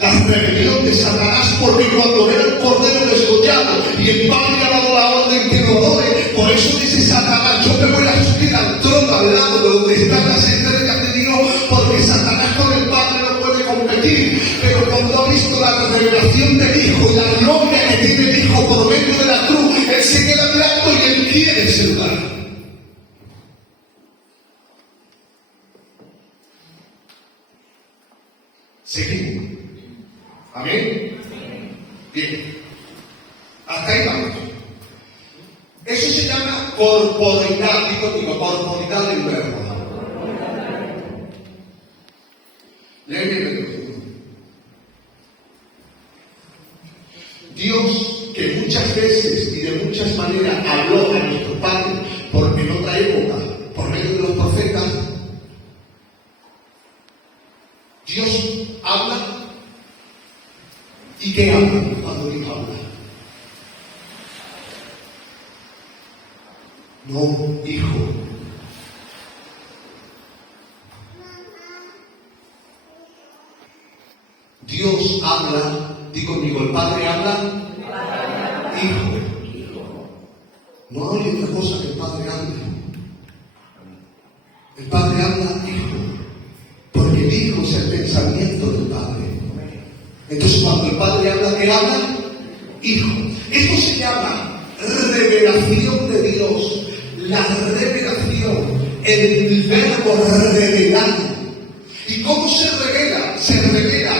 la rebelión de Satanás, porque cuando ve al cordero desgollado y el Padre ha dado la orden que lo adore, por eso dice Satanás: yo me voy a subir al trono al lado de donde están las estrellas de Dios, porque Satanás con el Padre no puede competir. Pero cuando ha visto la revelación del Hijo y la gloria que tiene el Hijo por medio de la cruz, él se queda mirando y él quiere ese lugar. Seguimos. Amén. Bien. Hasta ahí vamos. Eso se llama corporeidad. Digo, corporeidad del verbo. Léeme el versículo. Dios, que muchas veces y de muchas maneras habló a nuestro Padre en otra época, por medio de los profetas, Dios habla. ¿Y qué habla cuando Dios habla? No, hijo. Dios habla, di conmigo, el Padre habla, hijo. No hay otra cosa que el Padre hable. El Padre habla, hijo. Porque el Hijo es el pensamiento del Padre. Entonces cuando el Padre habla, ¿qué habla? Hijo. Esto se llama revelación de Dios. La revelación, el verbo revelar. ¿Y cómo se revela? Se revela.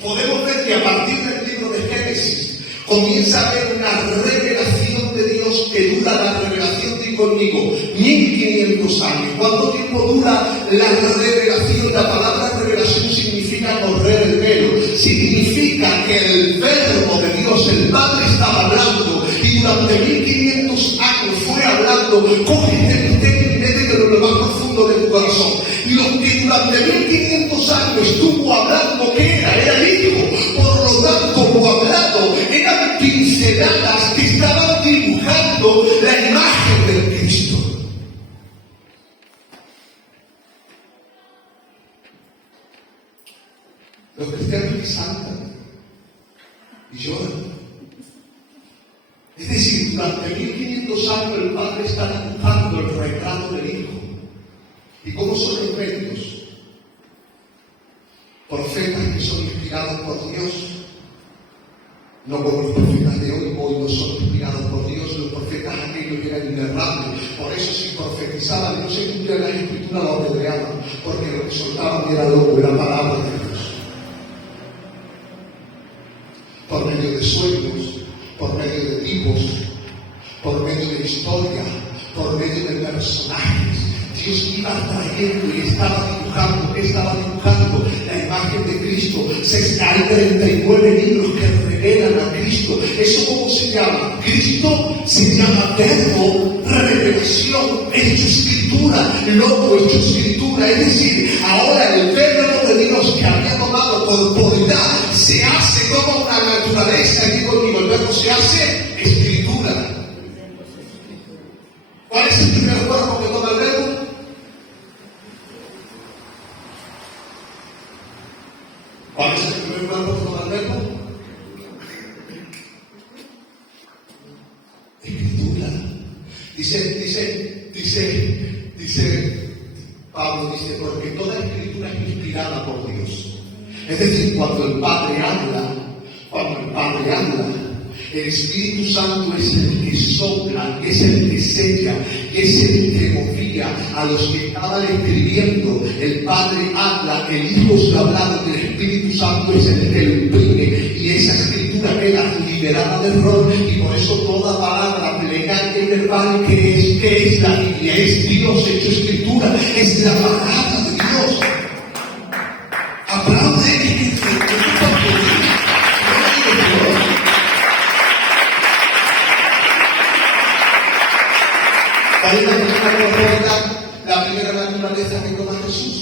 Podemos ver que a partir del libro de Génesis comienza a haber una revelación de Dios que dura la revelación, di conmigo, 1500 años. ¿Cuánto tiempo dura la revelación? La palabra revelación significa correr el velo. Significa que el verbo de Dios, el Padre, estaba hablando y durante 1500 años fue hablando. Coge este misterio y mételo en lo más profundo de tu corazón. Y lo que durante 1500 años estuvo hablando, ¿qué era? Era el Hijo. Por lo tanto, lo hablado eran pinceladas que estaban dibujando la imagen del Cristo. Los cristianos que saltan y lloran. Es decir, durante 1500 años el Padre está dibujando el retrato del Hijo. ¿Y cómo son los medios? Profetas que son inspirados por Dios. No como los profetas de hoy no son inspirados por Dios. Los profetas aquellos eran inerrantes. Por eso si profetizaban no se cumplían las escrituras, lo apedreaban, porque lo que soltaban era loco, era palabra de Dios. Por medio de sueños, por medio de tipos, por medio de historia, por medio de personajes, Dios iba trayendo y estaba dibujando la imagen de Cristo. Hay 39 libros que revelan a Cristo. ¿Eso cómo se llama? Cristo se llama verbo, revelación, hecho escritura, loco hecho escritura. Es decir, ahora el verbo de Dios que había tomado corporeidad se hace como una naturaleza. Aquí conmigo, el verbo se hace escritura. ¿Cuál es el primer cuerpo que toma el verbo? ¿Cuál es el primer cuerpo que toma el verbo? Escritura. Dice Pablo, porque toda escritura es inspirada por Dios. Es decir, cuando el Padre habla, el Espíritu Santo es el que sopla, es el que sella, es el que movía a los que estaban escribiendo. El Padre habla, el Hijo es hablado, el Espíritu Santo es el que lo imprime, y esa escritura queda liberada de error. Y por eso toda palabra plenaria y verbal que es la Biblia, es Dios hecho escritura, es la palabra de Dios. Aplaude que ¿cuál es la primera naturaleza que toma Jesús?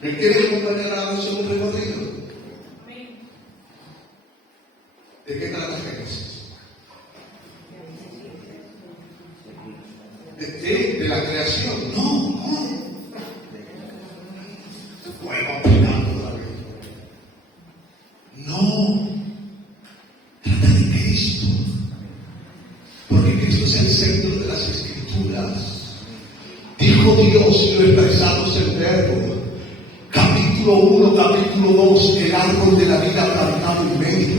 ¿Me quieres acompañar a un segundo recorrido? ¿De qué trata Génesis? ¿De la creación? No. Bueno, por Dios y lo expresado en el verbo. Capítulo 1, capítulo 2, el árbol de la vida plantado en medio.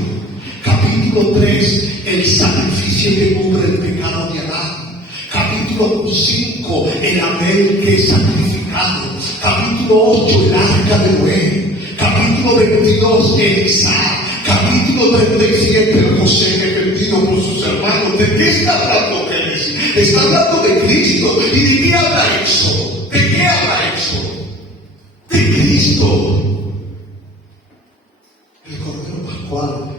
Capítulo 3, el sacrificio que cubre el pecado de Adán. Capítulo 5, el Abel que es sacrificado. Capítulo 8, el arca de Noé. Capítulo 22, el Isaac. Capítulo 37, el José defendido por sus hermanos. ¿De qué está hablando Génesis? Está hablando de Cristo. ¿Y de qué habla eso? ¿De qué habla eso? De Cristo. El Cordero Pascual,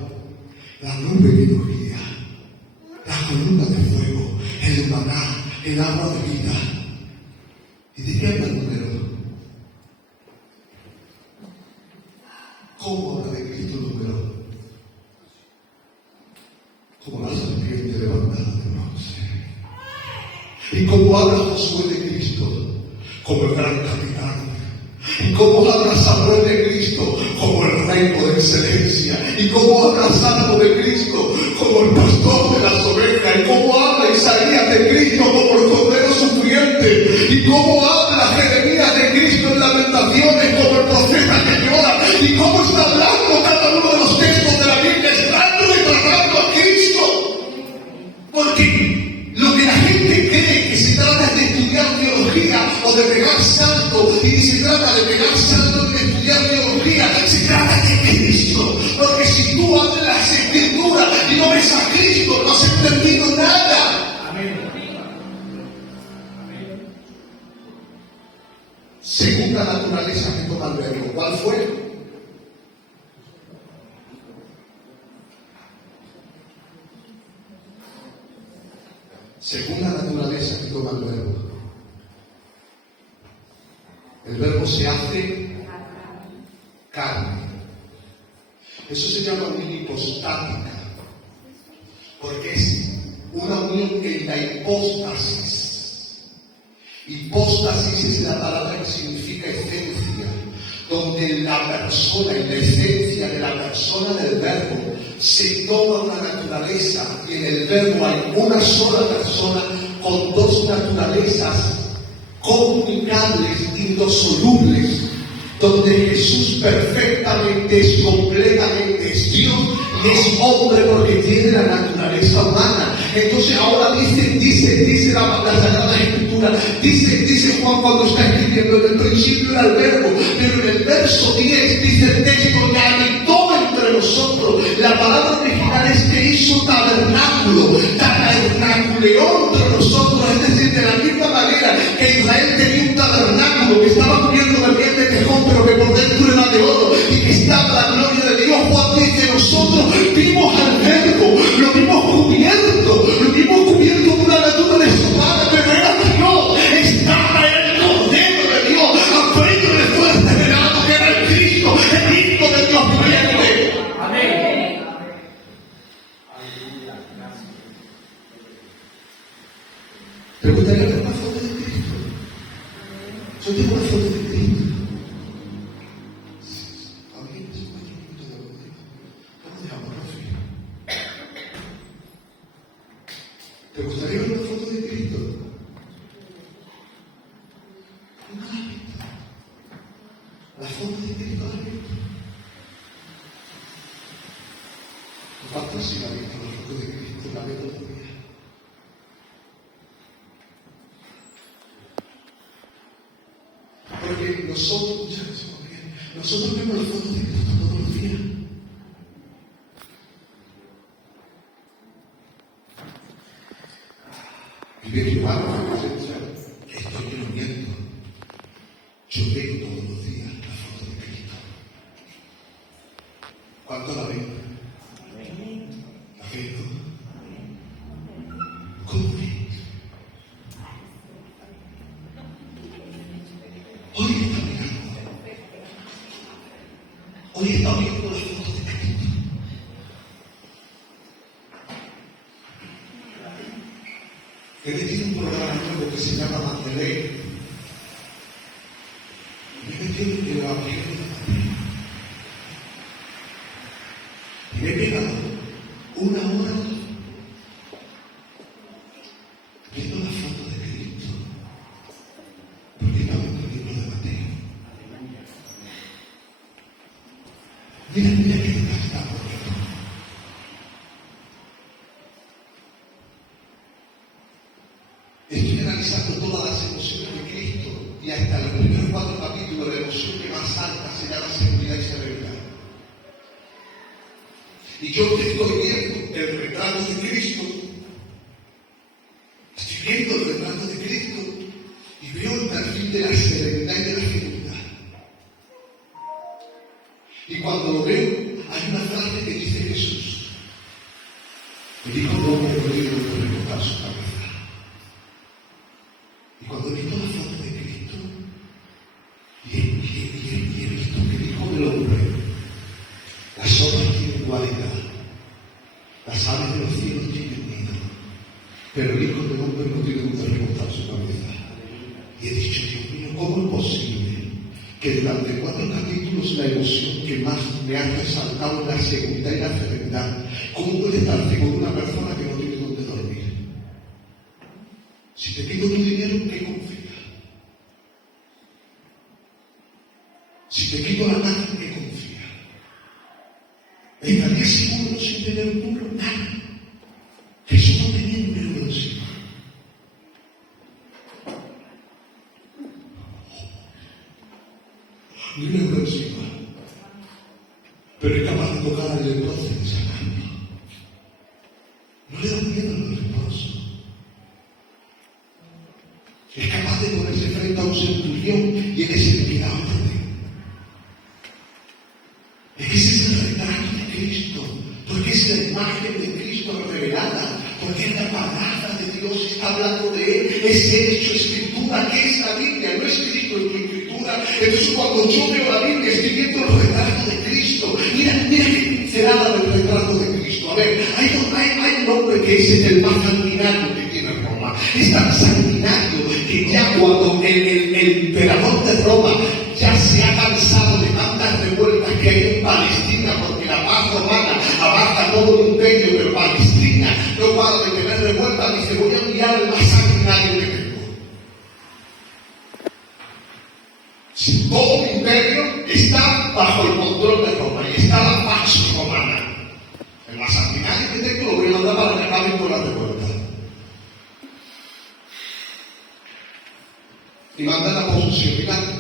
la nube que nos guía, la columna de fuego, el maná, el agua de vida. ¿Y de qué habla el número? ¿Cómo habla de Cristo el número? Como la serpiente levantada de bronce. Y como habla Josué de Cristo, como el gran capitán. Y como habla Samuel de Cristo, como el rey por excelencia. Y como habla Salmo de Cristo, como el pastor de las ovejas. Y como habla Isaías de Cristo, como el cordero sufriente. Y como habla Jeremías de Cristo en Lamentaciones, como el profeta que llora. Y cómo está hablando cada uno de los textos de la Biblia, estando retratando a Cristo. Porque lo que la gente cree que se trata de estudiar teología o de pegar salto, y se trata de pegar salto y de estudiar teología, se trata de Cristo. Porque si tú hablas las escrituras y no ves a Cristo, no has entendido nada. Amén. Segunda naturaleza que toma el verbo, ¿cuál fue? Segunda naturaleza que toma el verbo. El verbo se hace carne. Eso se llama unión hipostática, porque es una unión en la hipóstasis. Hipóstasis es la palabra que significa esencia, donde la persona y la esencia de la persona del verbo se toma una naturaleza, y en el verbo hay una sola persona con dos naturalezas comunicables, indisolubles, donde Jesús perfectamente es, completamente es Dios y es hombre porque tiene la naturaleza humana. Entonces ahora dice la Sagrada Escritura, dice Juan cuando está escribiendo, en el principio era el verbo, pero en el verso 10 dice el texto que habitó entre nosotros. La palabra original es que hizo tabernáculo, tabernaculeó entre nosotros, es decir, de la misma manera que Israel tenía un tabernáculo que estaba cubierto de piel de tejón, pero que por dentro era de oro y que estaba la gloria de Dios. Juan dice, nosotros vimos al verbo, lo vimos cubierto de una naturaleza humana, pero era Dios, estaba el Cordero de Dios, afuera de fuerte velado, que era el Cristo, el Hijo de Dios viviente. Amén. ¿Te gustaría ver una foto de Cristo? Yo tengo una foto de Cristo. ¿Te gustaría ver una foto de Cristo? Nunca la has visto. La foto de Cristo la has visto. ¿Cuántos sí la han visto la foto de Cristo? La ve todavía. Porque nosotros vemos la foto de Cristo todos los días. Y ve tu alma, estoy viendo. Yo veo todos los días la foto de Cristo. ¿Cuánto la veo? ¿La veo? ¿Cómo es? Hoy está mirando. Hoy está viendo las fotos de Cristo. Él tiene un programa nuevo que se llama Mandeley. Y me tiene que lo abrieron también. Y me he pegado una hora viendo la foto de Cristo. Mira que está bonito. Estoy analizando todas las emociones de Cristo y hasta los primeros 4 capítulos la emoción que más alta se llama seguridad y serenidad. Y yo te estoy viendo el retrato de Cristo. Estoy viendo el retrato de Cristo y veo el perfil de la serenidad y de la seguridad. Y cuando lo veo, hay una frase que dice Jesús: el Hijo del Hombre no tiene que recostar su cabeza. Y cuando he visto la foto de Cristo, y he visto que el Hijo del Hombre, las obras tienen cualidad, las aves de los cielos tienen nido, pero el Hijo del Hombre no tiene donde recostar su cabeza. Y he dicho, Dios mío, ¿cómo es posible que durante 4 capítulos la emoción que más me ha resaltado es la seguridad y la serenidad? ¿Cómo puede estarse con una persona que no tiene donde dormir? Si te pido tu dinero, ¿en qué confías? Si te quito la mano, ¿en qué confías? ¿Estarías seguro sin tener un duro? Nada. Jesús no tenía un euro encima. Ni un euro encima. Pero es capaz de tocar al leproso y sanarlo. No le da miedo a los leprosos. Es capaz de ponerse frente a un centurión y en ese liquidado también. Es que ese es el retrato de Cristo, porque es la imagen de Cristo revelada, porque es la palabra de Dios, está hablando de Él, es hecho escritura. ¿Qué es la Biblia? No es Cristo en tu escritura. Entonces cuando yo veo la Biblia estoy viendo el retrato de Cristo. Mira qué pincelada del retrato de Cristo. A ver, hay un hombre que es el más sanguinario que tiene Roma. Es tan sanguinario que ya cuando el emperador de Roma ya se ha cansado de tantas revueltas que hay en Palestina, porque la paz romana abarca todo el imperio, pero Palestina no para de tener revueltas, dice: voy a enviar al más sanguinario que tengo. Si todo el imperio está bajo el control de Roma y está la paz romana, el más sanguinario que tengo lo voy a mandar para que acaben con la revuelta. Y mandan a Poncio Pilato.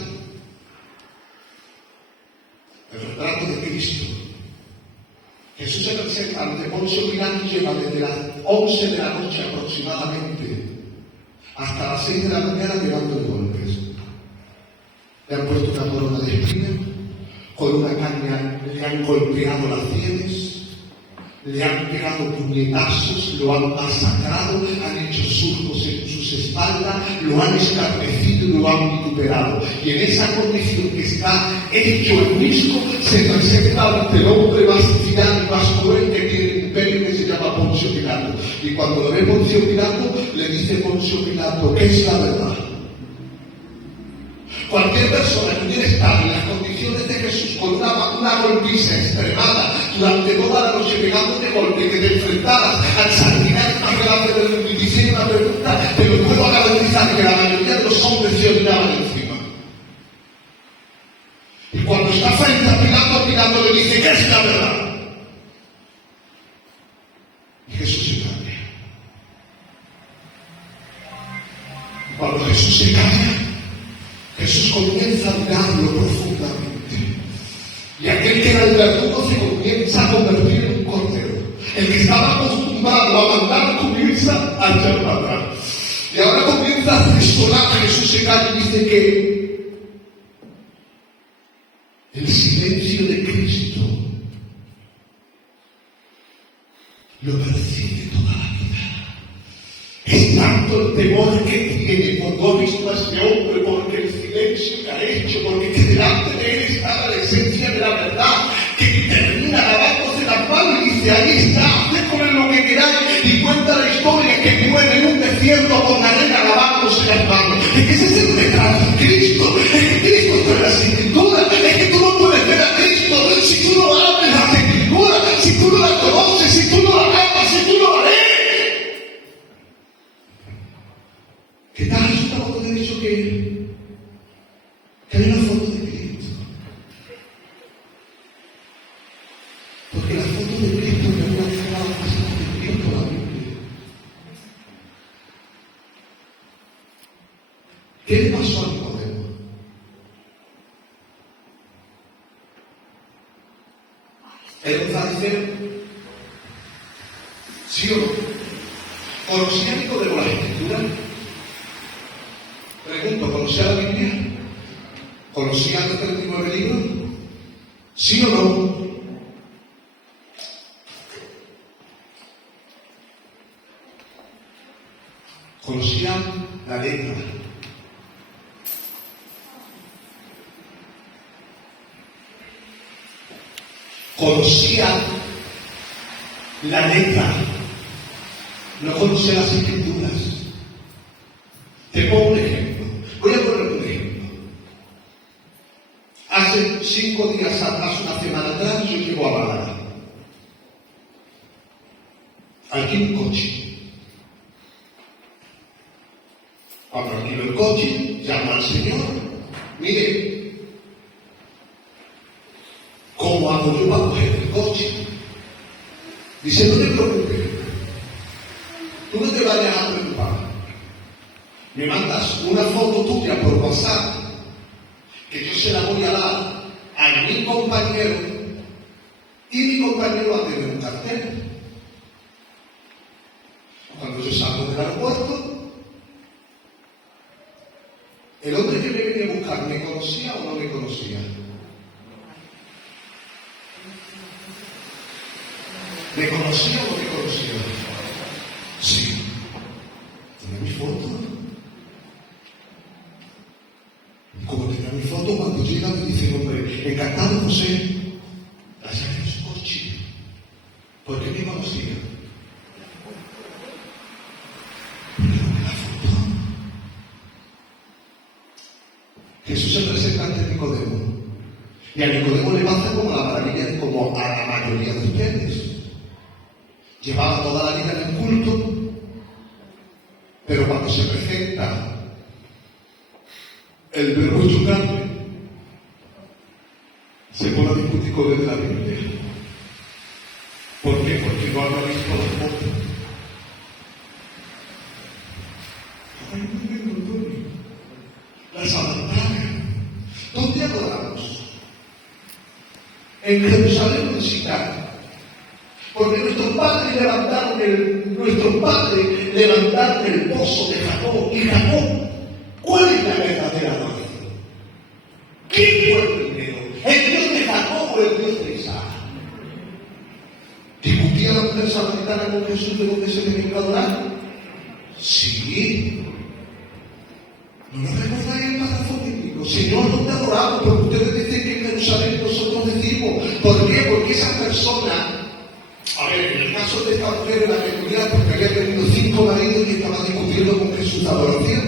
El retrato de Cristo. Jesús se presenta ante Poncio Pilato y lleva desde las 11 de la noche aproximadamente hasta las 6 de la mañana pegando golpes. Le han puesto una corona de espinas, con una caña le han golpeado las sienes, le han pegado puñetazos, lo han masacrado, han hecho surcos en sus espaldas, lo han escarnecido y lo han vituperado. Y en esa condición que está hecho el mismo, se presenta ante el hombre más tirano y más cruel que tiene el imperio, que se llama Poncio Pilato. Y cuando lo ve Poncio Pilato, le dice Poncio Pilato: ¿qué es la verdad? Cualquier persona que hubiera estado en las condiciones de Jesús con una golpiza extremada durante toda la noche pegándote golpe, que te enfrentaras al sanguinario más grande del mundo y diciendo una pregunta, te lo puedo garantizar que la mayoría de los hombres se olvidaban encima. Y cuando está frente a Pilato le dice: ¿qué es la verdad? Y Jesús se calla. Y cuando Jesús se calla, Jesús comienza a mirarlo profundamente. Y aquel que era el verdugo se comienza a convertir en un cordero. El que estaba acostumbrado a mandar comienza a echar para atrás. Y ahora comienza a resonar. Jesús se calla y dice que el silencio de Cristo lo percibe toda la vida. Es tanto el temor que tiene cuando ha visto a este hombre, porque el silencio que ha hecho, porque que delante de él está la esencia de la verdad, que termina lavándose las manos y dice: ahí está, haced con él lo que queráis. Y cuenta la historia que muere en un desierto con arena lavándose las manos. Es que ese es el retrato de Cristo. Es que Cristo está en las Escrituras. Es que tú no puedes ver a Cristo si tú no abres las Escrituras, si tú no la conoces, si tú no la amas, si tú no la lees. ¿Qué tal resulta cuando te he dicho que hay una foto de ¿Qué le pasó a Nicodemo? ¿Era un fariseo? ¿Sí o no? ¿Conocía Nicodemo las Escrituras? Pregunto, ¿conocía la Biblia? ¿Conocía los 39 libros? ¿Sí o no? Conocía la letra. Conocía la letra. No conocía las Escrituras. Te pongo un ejemplo. Voy a poner un ejemplo. Hace 5 días atrás, una semana atrás, yo llego a Málaga. Alquilo un coche. Cuando alquilo el coche, llamo al Señor. Mire, ¿cómo hago yo para coger el coche? Dice, no te preocupes. Tú no te vayas a preocupar. Me mandas una foto tuya por WhatsApp, que yo se la voy a dar a mi compañero, y mi compañero va a tener un cartel. Cuando yo salgo del aeropuerto, el hombre que me venía a buscar, ¿me conocía o no me conocía? ¿Me conocía o no me conocía? Sí. ¿Tenía mi foto? Y como tenía mi foto, cuando llega me dice, hombre, encantado, José, allá en su coche. ¿Por qué me conocía? La foto. Jesús se presenta ante Nicodemo. Y a Nicodemo le pasa como a la maravilla, como a la mayoría de ustedes. Llevaba toda la vida en el culto, pero cuando se presenta el verbo hecho carne, se pone a discutir con él de la Biblia. ¿Por qué? Porque no había visto las fotos. Las altares. ¿Dónde adoramos? En Jerusalén o en Sicar. Porque nuestros padres levantaron el pozo de Jacob. Y Jacob, ¿cuál es la verdadera adoración? ¿Quién fue el primero? ¿El Dios de Jacob o el Dios de Isaac? ¿Discutía la mujer samaritana con Jesús de dónde se tenía que adorar? Sí. ¿No lo recordáis el párrafo bíblico? Señor, ¿dónde adoramos? Porque ustedes dicen que en Jerusalén nosotros decimos. ¿Por qué? Porque esa persona... A ver, en el caso de esta mujer era peculiar porque había tenido 5 maridos y estaba discutiendo con Jesús de adoración.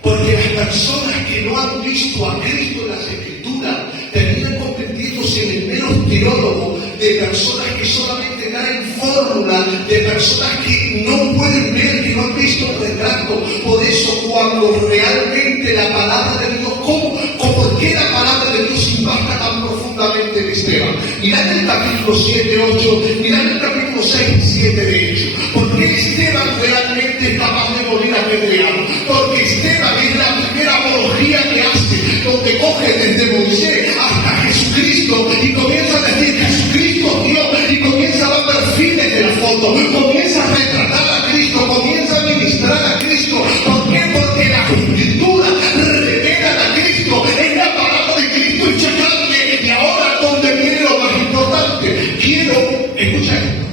Porque las personas que no han visto a Cristo en las Escrituras terminan convirtiéndose en el menos teólogo de personas que solamente traen fórmula, de personas que no pueden ver, que no han visto el retrato. Por eso, cuando realmente la palabra de Dios, ¿por qué la palabra de Dios impacta tan profundamente en Esteban? Mirad el capítulo 7, 8, mirad el capítulo 6 y 7 de Hechos. ¿Por qué Esteban realmente es capaz de morir apedreado? Porque Esteban es la primera apología que hace, donde coge desde Moisés hasta Jesucristo y comienza a decir Jesucristo Dios y comienza a dar perfiles de la foto, comienza a retratar a Cristo, comienza a ministrar a Cristo. ¿Por qué? Porque la Escritura revelan a Cristo, es la palabra de Cristo hecha carne. Y ahora, donde viene lo más importante, quiero, escucha esto,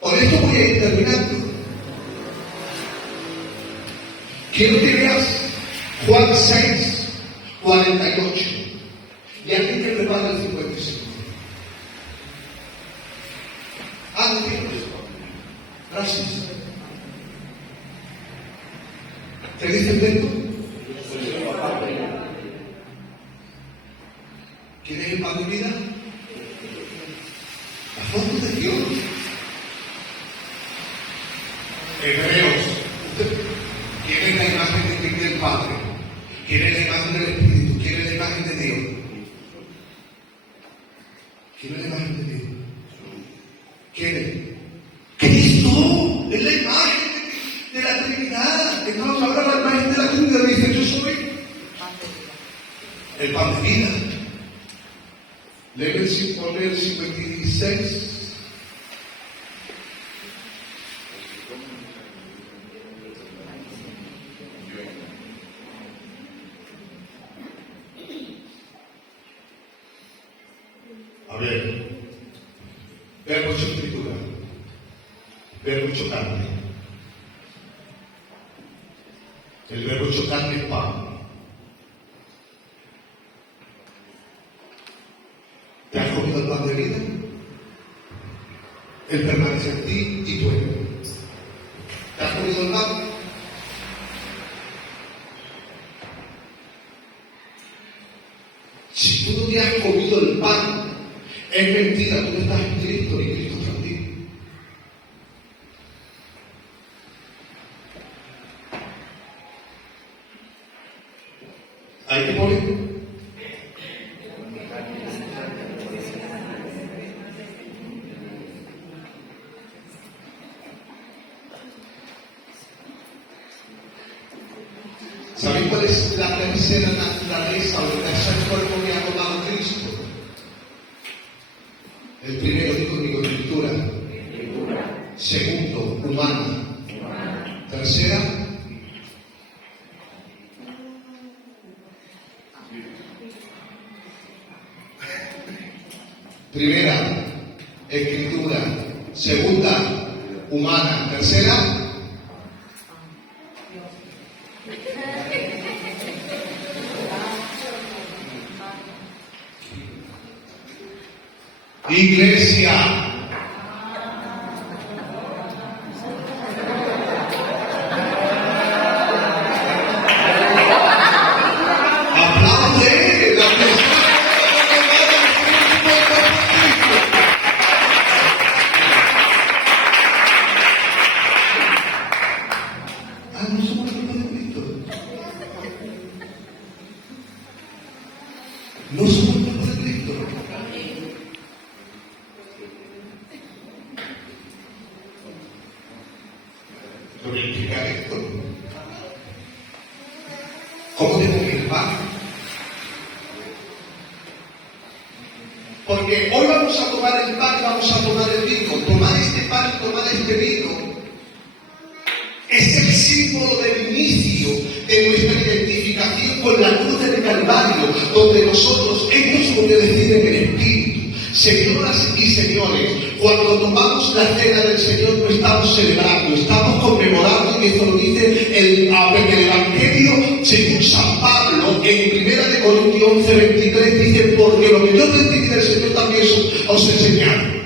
con esto voy a ir terminando. Quiero que veas Juan 6, 48. Y alguien que prepara el 55. Antes, gracias. ¿Qué dice el texto? ¿Quién es el pan de vida? La foto de Dios. Hebreos. ¿Quién es la imagen del Padre? ¿Quién es la imagen del Espíritu? ¿Quién es la imagen de Dios? ¿Quién es la imagen de Dios? ¿Quién es? Cristo es la imagen. el pan de vida. Lee el versículo 56. A ver, verbo hecho escritura, verbo hecho carne. El verbo hecho carne es pan. ¿Te has comido el pan de vida? Él permanece en ti y tú en él. ¿Te has comido el pan? Si tú no te has comido el pan, es mentira, tú no estás en Cristo y Cristo está en ti. Ahí te pone. ¿Sabéis cuál es la tercera naturaleza o el tercer cuerpo que ha tomado Cristo? El primero, digo conmigo, escritura. Segundo, humana. Tercera, primera, escritura. Segunda, humana. Tercera, iglesia. Aplaude la no somos el cuerpo de Cristo. No somos el cuerpo de Cristo. Lo que implica esto. ¿Cómo te comes el pan? Porque hoy vamos a tomar el pan y vamos a tomar el vino. Tomar este pan y tomar este vino es el símbolo del inicio de nuestra identificación con la cruz del Calvario, donde nosotros, ellos lo que deciden en el Espíritu. Señoras y señores, cuando tomamos la cena del Señor no estamos celebrando, estamos conmemorando, y esto lo dice el Evangelio según San Pablo en 1 Corintios 11:23, dice, porque lo que yo recibí del Señor también os enseñaron.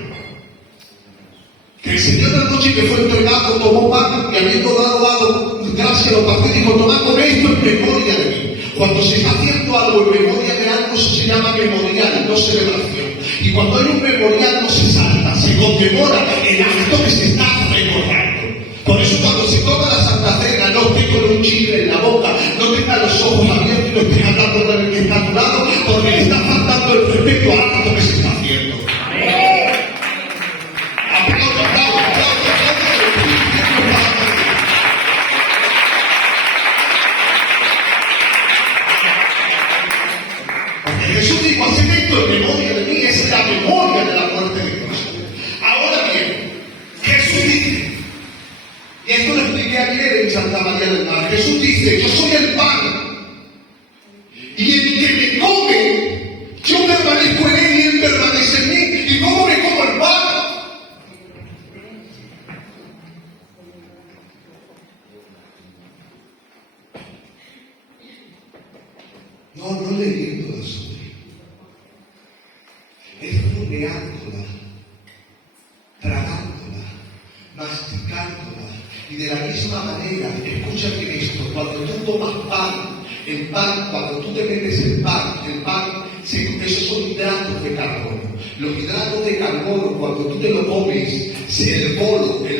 Que el Señor en la noche que fue entregado tomó pan y habiendo dado gracias a los partidos dijo, tomad con esto en memoria de mí. Cuando se está haciendo algo en memoria de algo, eso se llama memorial, no celebración. Y cuando hay un memorial no se salta, se conmemora el acto que se está recordando. Por eso cuando se toma la Santa Cena, no esté con un chicle en la boca, no tenga los ojos abiertos y no esté hablando con el que está a tu lado, porque le está faltando el respeto al acto que se está haciendo. Jesús dijo, haced esto en memoria de mí, es la memoria de la muerte de Cristo. Ahora bien, Jesús dice, y esto lo expliqué ayer en Santa María del Mar, Jesús dice, yo soy el pan, y el que me come, yo permanezco en él y él permanece en mí, y ¿cómo me como el pan? No leyendo eso. Es rumiándola, tragándola, masticándola. Y de la misma manera, escucha bien esto, cuando tú tomas pan, el pan, cuando tú te metes el pan, esos son hidratos de carbono. Los hidratos de carbono, cuando tú te lo comes, el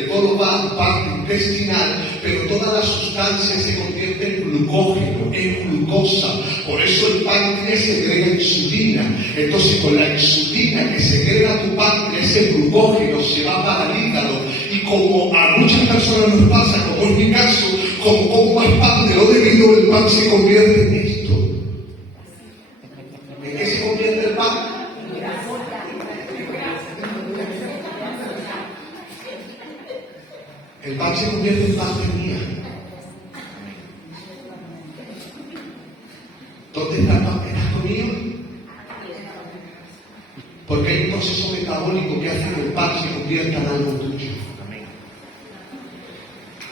bolo va a parte intestinal, pero toda la sustancia se convierte en glucógeno, en glucosa. Por eso el páncreas segrega insulina. Entonces con la insulina que segrega tu páncreas, ese glucógeno se va para el hígado. Y como a muchas personas nos pasa, como en mi caso, como más pan de lo debido, el pan se convierte en esto. ¿Dónde está el pan? ¿Estás conmigo? Porque hay un proceso metabólico que hace que el pan se convierta en algo tuyo.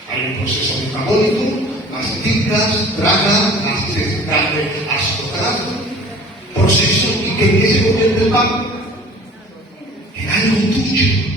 Hay un proceso metabólico, masticas, tragas, haces carne, azotras, proceso, ¿y qué se convierte el pan? En algo tuyo.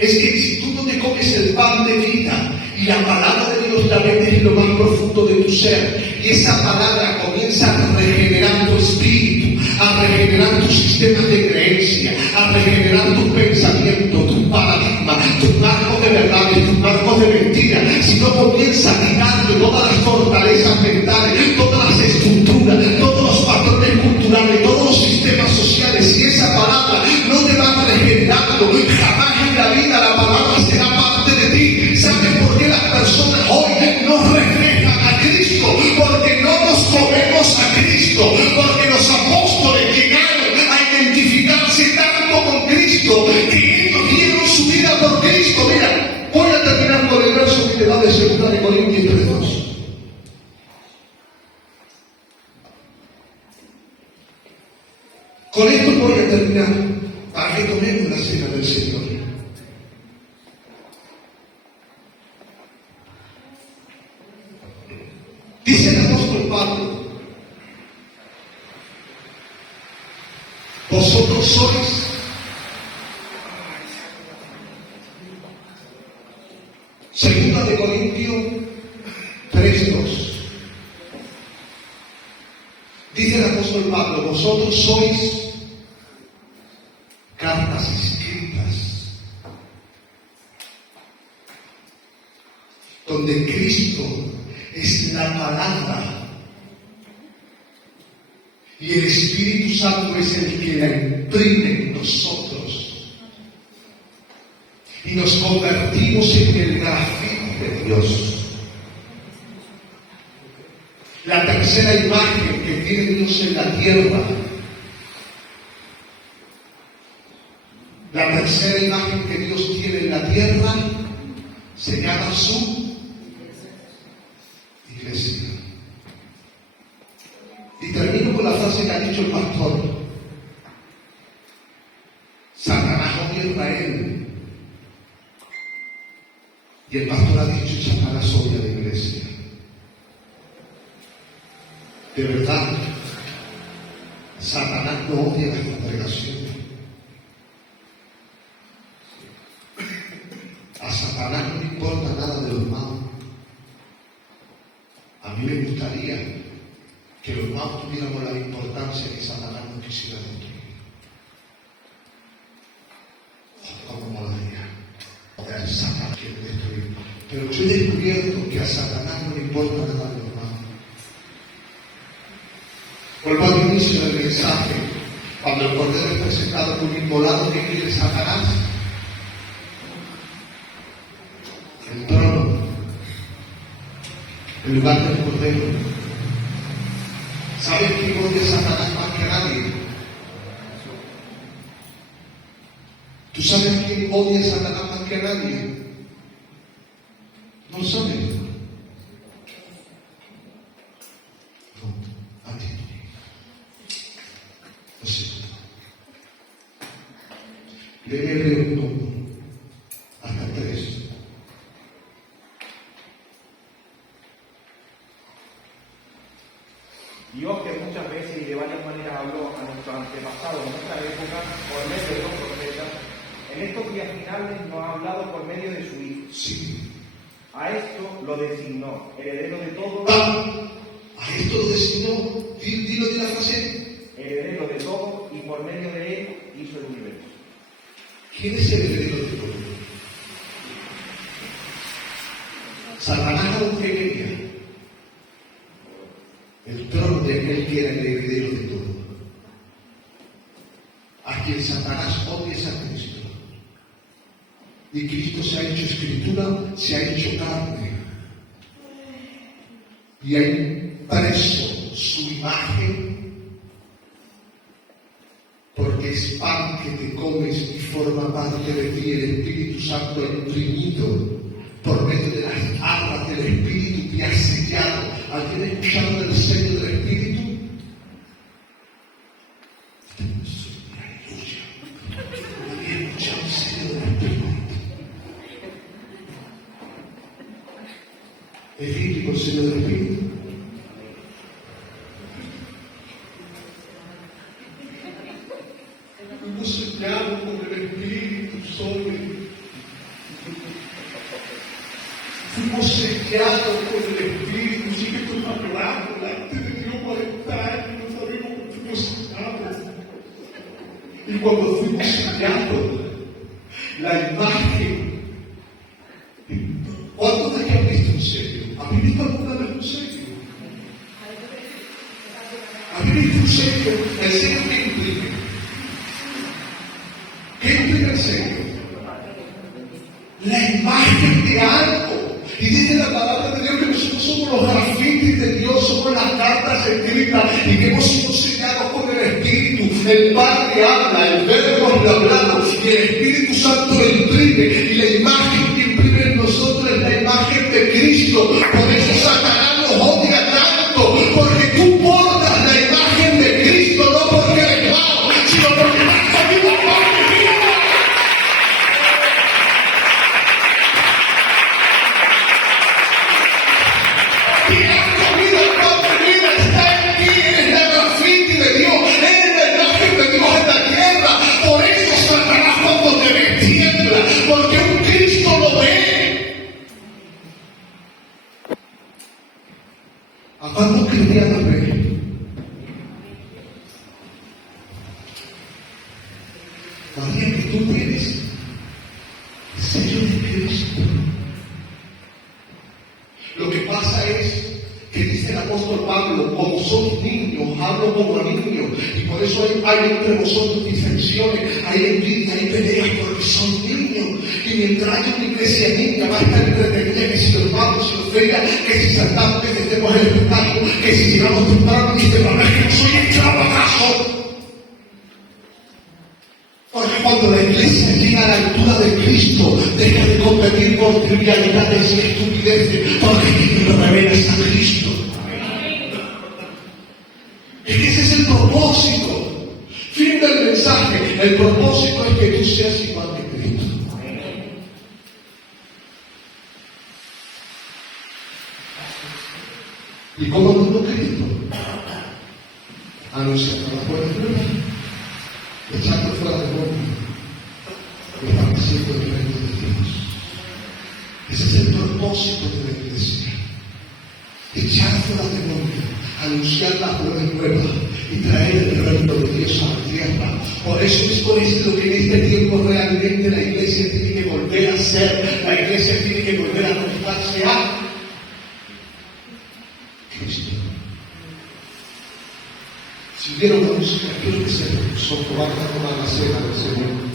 Es que si tú no te comes el pan de vida y la palabra de Dios la metes en lo más profundo de tu ser, y esa palabra comienza a regenerar tu espíritu, a regenerar tus sistemas de creencia, a regenerar tus pensamientos, tu paradigma, tus marcos de verdades, tus marcos de mentira. Si no comienza a quitarle todas las fortalezas mentales, todas las estructuras, todos los patrones culturales, todos los sistemas sociales, si esa palabra no te va regenerando, jamás en la vida la palabra será parte de ti. ¿Sabes por qué las personas hoy no reflejan a Cristo? Porque no nos comemos a Cristo, porque los apóstoles llegaron a identificarse tanto con Cristo que ellos dieron su vida por Cristo. Mira, voy a terminar con el verso que te da de 2 de Corintios 3:2. Con esto voy a terminar, para que tomemos la cena del Señor. Dice el apóstol Pablo: vosotros sois Segunda de Corintios 3:2. Dice el apóstol Pablo: vosotros sois cartas escritas, donde Cristo es la palabra y el Espíritu Santo es el que la imprime en nosotros y nos convertimos en el grafito de Dios. La tercera imagen que tiene Dios en la tierra, la tercera imagen que Dios tiene en la tierra se llama su iglesia. Y termino con la frase que ha dicho el pastor: Satanás odia a Israel. Y el pastor ha dicho: Satanás odia a la iglesia. De verdad, Satanás no odia a la congregación. A Satanás no le importa nada de los malos. A mí me gustaría que los malos tuviéramos la importancia que Satanás no quisiera destruir. ¿Cómo molaría? El Satanás quiere destruir. Pero yo he descubierto que a Satanás no le importa nada de los malos. Vuelvo al inicio del mensaje. Cuando el Cordero es presentado como inmolado, ¿qué quiere Satanás? El trono, el lugar del Cordero. ¿Sabes quién odia a Satanás más que a nadie? ¿Tú sabes quién odia a Satanás más que a nadie? ¿No lo sabes? No, a ti. Lo sé. Léeme Hebreos 1 hasta 3. Dios, que muchas veces y de varias maneras habló a nuestros antepasados en nuestra época por medio de los profetas, en estos días finales nos ha hablado por medio de su Hijo. Sí. A esto lo designó, heredero de todo. A esto lo designó, dilo de la frase. Heredero de todo y por medio de él hizo el universo. ¿Quién es el heredero de todo? Satanás aún quería el trono de aquel que era el heredero de todo. A quien Satanás odia es a Cristo. Y Cristo se ha hecho escritura, se ha hecho carne. Y ha impreso su imagen, porque es pan que te comes y forma parte de ti. El Espíritu Santo ha imprimido por medio de las arras del Espíritu, te ha sellado. ¿Alguien ha escuchado el sello del Espíritu? sellados con el Espíritu, Sonia. Fuimos sellados con el Espíritu. Sí que tú estás llorando delante de Dios 40 años, no sabemos que fuimos sellados. Y cuando fuimos sellados, la imagen. ¿Cuántos de aquí han visto un sello? ¿Habéis visto alguna vez un sello? ¿Habéis visto un sello? ¿El sello qué implica? ¿Qué implica el sello? La imagen de algo. Y dice la palabra de Dios que nosotros somos los grafitis de Dios, somos las cartas escritas y que hemos sido sellados con el Espíritu. El Padre habla, el Verbo lo hablado y el Espíritu Santo lo imprime. Y la imagen que imprime en nosotros es la imagen de Cristo. Por eso Satanás nos odia tanto, porque tú portas la imagen de Cristo, no porque eres malo, sino porque estás conmigo por mi vida. ¿A cuántos cristianos ven? María, que tú tienes el sello de Cristo. Lo que pasa es que dice el apóstol Pablo, como sois niños, hablo como a niños, y por eso hay entre vosotros disensiones, hay envidia, hay peleas, porque son niños. Y mientras haya una iglesia niña, va a estar entretenida, que si nos vamos, si nos feria, que si saltamos, que si estemos en el espectáculo, que si llegamos temprano, y dice, mamá, es que no soy esclavo acaso. Porque cuando la iglesia llega a la altura de Cristo, deja de competir por trivialidades y estupideces, porque Cristo revela a Cristo. Es que ese es el propósito. Fin del mensaje. El propósito es que tú seas igual que Cristo. ¿Y cómo andó Cristo? Anunciando las buenas nuevas, echando fuera demonios, estableciendo el reino de Dios. Ese es el propósito de la iglesia. Echar fuera demonios, anunciar las buenas nuevas y traer el reino de Dios a la tierra. Por eso es por esto que en este tiempo realmente la iglesia tiene que volver a ser, la iglesia tiene que volver a mostrarse a Cristo. Si vieron la música, quiero que se compartan con la cena del Señor.